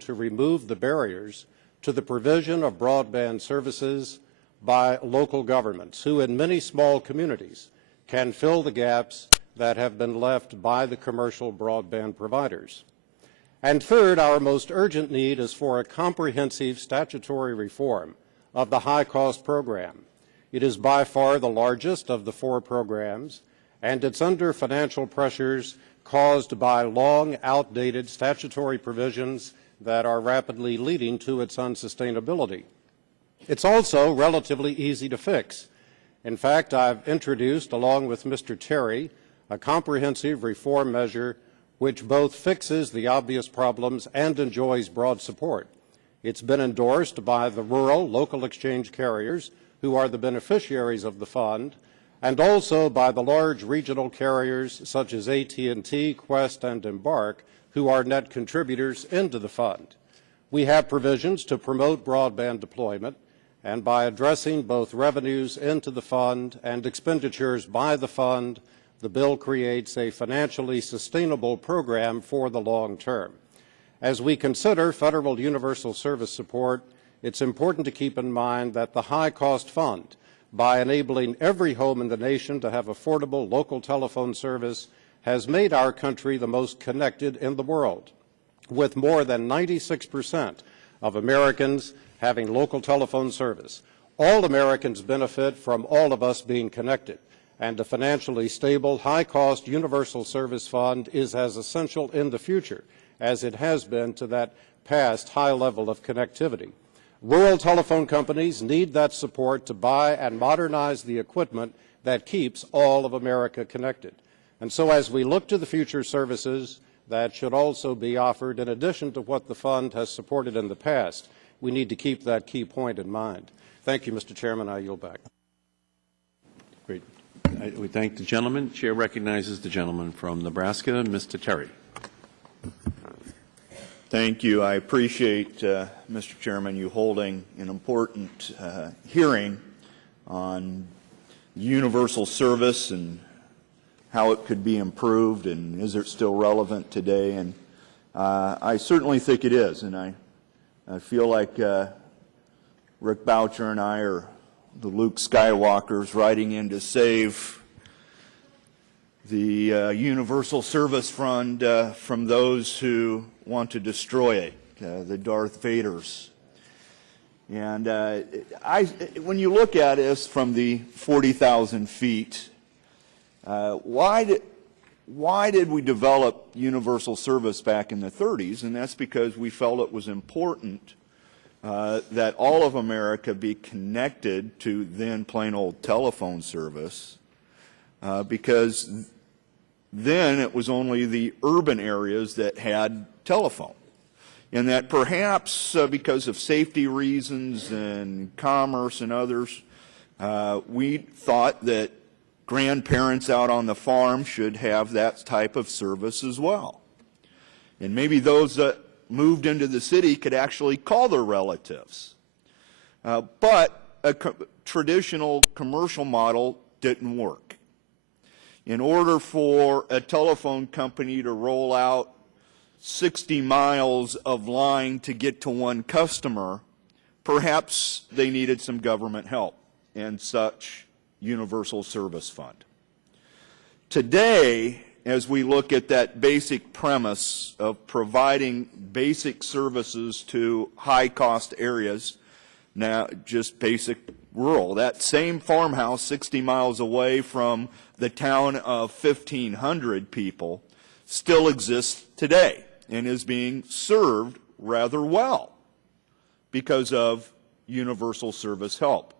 to remove the barriers to the provision of broadband services by local governments, who in many small communities can fill the gaps that have been left by the commercial broadband providers. And third, our most urgent need is for a comprehensive statutory reform of the high-cost program. It is by far the largest of the four programs, and it's under financial pressures caused by long, outdated statutory provisions that are rapidly leading to its unsustainability. It's also relatively easy to fix. In fact, I've introduced, along with Mr. Terry, a comprehensive reform measure which both fixes the obvious problems and enjoys broad support. It's been endorsed by the rural local exchange carriers, who are the beneficiaries of the fund, and also by the large regional carriers such as AT&T, Qwest, and Embark, who are net contributors into the fund. We have provisions to promote broadband deployment, and by addressing both revenues into the fund and expenditures by the fund, the bill creates a financially sustainable program for the long term. As we consider federal universal service support, it's important to keep in mind that the high-cost fund, by enabling every home in the nation to have affordable local telephone service, has made our country the most connected in the world, with more than 96% of Americans having local telephone service. All Americans benefit from all of us being connected, and a financially stable, high-cost universal service fund is as essential in the future as it has been to that past high level of connectivity. Rural telephone companies need that support to buy and modernize the equipment that keeps all of America connected. And so as we look to the future services that should also be offered in addition to what the fund has supported in the past, we need to keep that key point in mind. Thank you, Mr. Chairman. I yield back. Great. We thank the gentleman. The chair recognizes the gentleman from Nebraska, Mr. Terry. Thank you. I appreciate, Mr. Chairman, you holding an important hearing on universal service and how it could be improved, and is it still relevant today? And I certainly think it is, and I feel like Rick Boucher and I are the Luke Skywalkers riding in to save the Universal Service Fund from those who want to destroy it, the Darth Vaders. And when you look at this from the 40,000 feet, why did we develop universal service back in the 30s? And that's because we felt it was important that all of America be connected to then plain old telephone service, because then it was only the urban areas that had telephone. And that perhaps because of safety reasons and commerce and others, we thought that grandparents out on the farm should have that type of service as well. And maybe those that moved into the city could actually call their relatives. But a traditional commercial model didn't work. In order for a telephone company to roll out 60 miles of line to get to one customer, perhaps they needed some government help and such universal service fund. Today, as we look at that basic premise of providing basic services to high-cost areas, now just basic rural, that same farmhouse 60 miles away from the town of 1,500 people still exists today and is being served rather well because of universal service help.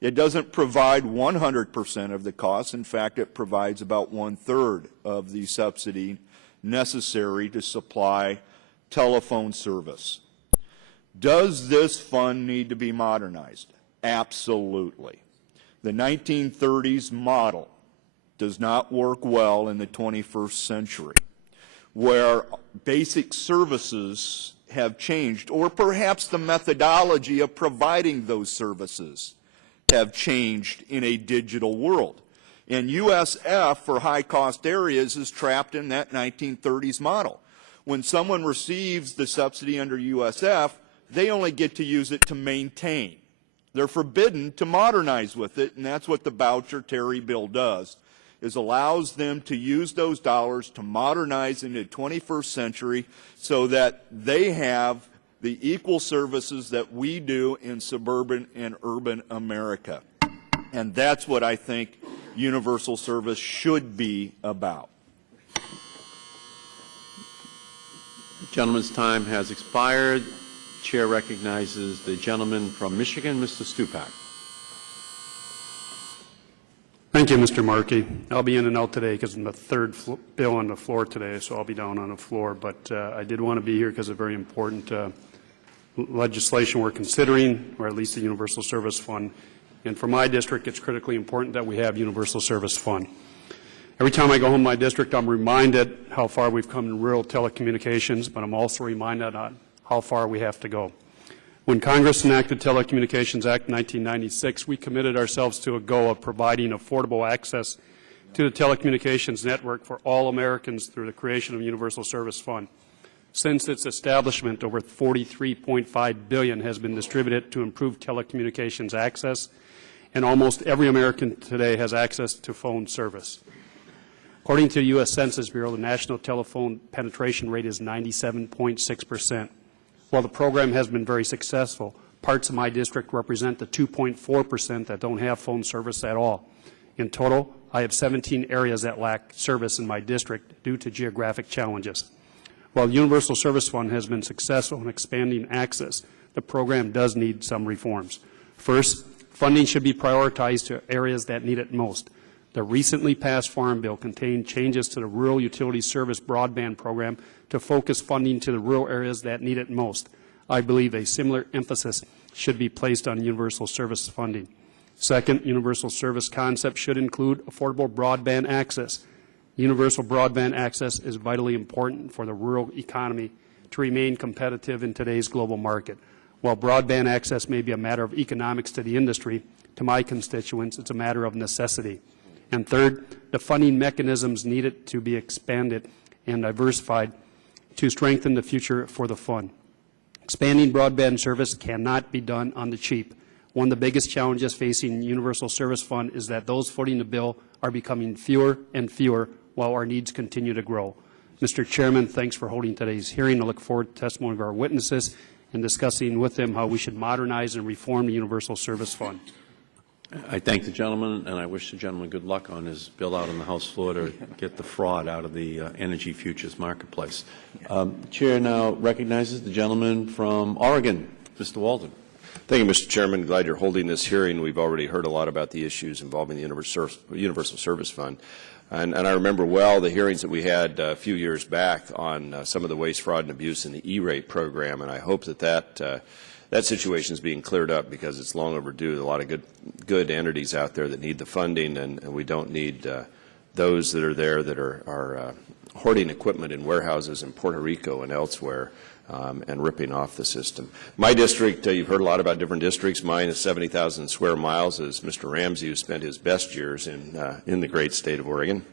It doesn't provide 100% of the cost. In fact, it provides about 1/3 of the subsidy necessary to supply telephone service. Does this fund need to be modernized? Absolutely. The 1930s model does not work well in the 21st century, where basic services have changed, or perhaps the methodology of providing those services have changed in a digital world. And USF for high-cost areas is trapped in that 1930s model, when someone receives the subsidy under USF, they only get to use it to maintain. They're forbidden to modernize with it, and that's what the voucher Terry bill does, is allows them to use those dollars to modernize into the 21st century so that they have the equal services that we do in suburban and urban America. And that's what I think universal service should be about. The gentleman's time has expired. Chair recognizes the gentleman from Michigan, Mr. Stupak. Thank you, Mr. Markey. I'll be in and out today because I'm the third bill on the floor today, so I'll be down on the floor. But I did want to be here because of very important legislation we're considering, or at least the Universal Service Fund. And for my district, it's critically important that we have Universal Service Fund. Every time I go home to my district, I'm reminded how far we've come in rural telecommunications, but I'm also reminded on how far we have to go. When Congress enacted Telecommunications Act 1996, we committed ourselves to a goal of providing affordable access to the telecommunications network for all Americans through the creation of Universal Service Fund. Since its establishment, over $43.5 billion has been distributed to improve telecommunications access, and almost every American today has access to phone service. According to the U.S. Census Bureau, the national telephone penetration rate is 97.6%. While the program has been very successful, parts of my district represent the 2.4% that don't have phone service at all. In total, I have 17 areas that lack service in my district due to geographic challenges. While the Universal Service Fund has been successful in expanding access, the program does need some reforms. First, funding should be prioritized to areas that need it most. The recently passed Farm Bill contained changes to the Rural Utility Service Broadband program to focus funding to the rural areas that need it most. I believe a similar emphasis should be placed on universal service funding. Second, universal service concept should include affordable broadband access. Universal broadband access is vitally important for the rural economy to remain competitive in today's global market. While broadband access may be a matter of economics to the industry, to my constituents, it's a matter of necessity. And third, the funding mechanisms needed to be expanded and diversified to strengthen the future for the fund. Expanding broadband service cannot be done on the cheap. One of the biggest challenges facing Universal Service Fund is that those footing the bill are becoming fewer and fewer while our needs continue to grow. Mr. Chairman, thanks for holding today's hearing. I look forward to testimony of our witnesses and discussing with them how we should modernize and reform the Universal Service Fund. I thank the gentleman, and I wish the gentleman good luck on his bill out on the House floor to get the fraud out of the energy futures marketplace. The Chair now recognizes the gentleman from Oregon, Mr. Walden. Thank you, Mr. Chairman. Glad you're holding this hearing. We've already heard a lot about the issues involving the Universal Service Fund. And I remember well the hearings that we had a few years back on some of the waste, fraud, and abuse in the E-rate program, and I hope that that situation is being cleared up because it's long overdue. There are a lot of good entities out there that need the funding, and we don't need those that are there that are hoarding equipment in warehouses in Puerto Rico and elsewhere and ripping off the system. My district, you've heard a lot about different districts. Mine is 70,000 square miles, as Mr. Ramsey, who spent his best years in the great state of Oregon.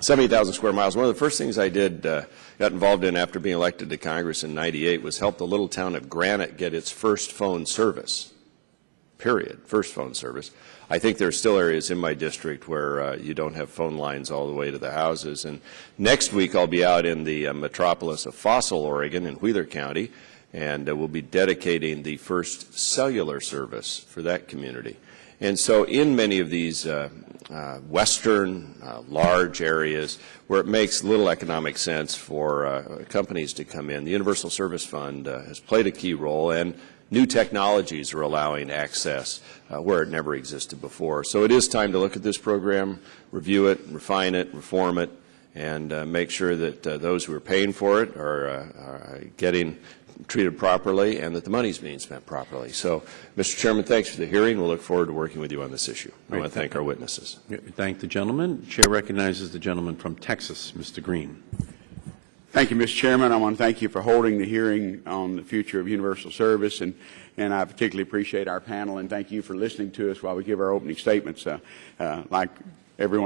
70,000 square miles. One of the first things I did, got involved in after being elected to Congress in '98 was help the little town of Granite get its first phone service, period, first phone service. I think there are still areas in my district where you don't have phone lines all the way to the houses. And next week I'll be out in the metropolis of Fossil, Oregon in Wheeler County, and we'll be dedicating the first cellular service for that community. And so in many of these western large areas where it makes little economic sense for companies to come in, the Universal Service Fund has played a key role, and new technologies are allowing access where it never existed before. So it is time to look at this program, review it, refine it, reform it, and make sure that those who are paying for it are getting treated properly and that the money is being spent properly. So, Mr. Chairman, thanks for the hearing. We'll look forward to working with you on this issue. I want to thank our witnesses. Thank the gentleman. Chair recognizes the gentleman from Texas, Mr. Green. Thank you, Mr. Chairman. I want to thank you for holding the hearing on the future of universal service, and I particularly appreciate our panel, and thank you for listening to us while we give our opening statements. Like everyone